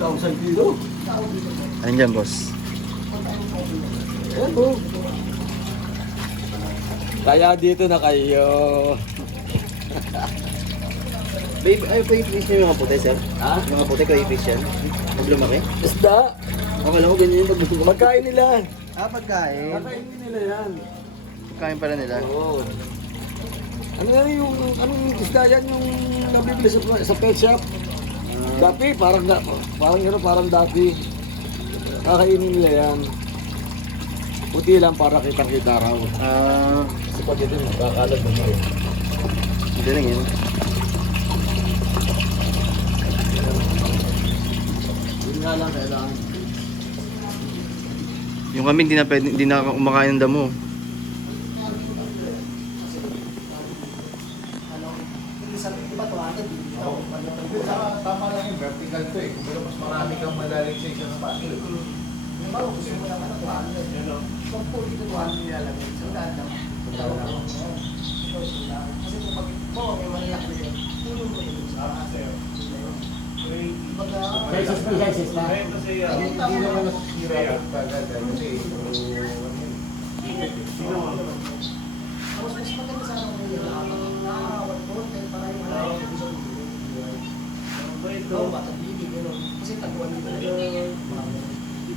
3,000 kilo. Ano dyan, boss? Ayan po. Kaya dito na kayo. Babe, ay pa i-fish niyo yung mga puti, sir? Ha? Yung mga puti ko i-fish yan? Pag lumaki? Isda. Okay lang ko ganyan yung pag Pagkain nila. pagkain. Kakainin nila yan. Pagkain pala nila. Oo. Ano nga yung, anong isda yan yung nabibili sa pet shop? Dati, parang dati. Kakainin nila yan. Puti lang para kitang-kita raw. Kasi pag ito, magkakalag mo rin. Hindi lang yun. Yun nga lang kailangan. Yung kami hindi na kumakain ng damo. Tama lang yung vertical to eh. Kung mas marami kang malalim sa isang spot. Yung baro, gusto mo naman ang paano. Kung po dito tuwan nilalagay. So, dada. Kasi kung pag may malaki na yun, puno mo yun sa aser. Sizes na. Hindi naman nasisira kagad. Kasi, mas maganda sa ano yun. Nakakawat po. Para yung mga gusto mo.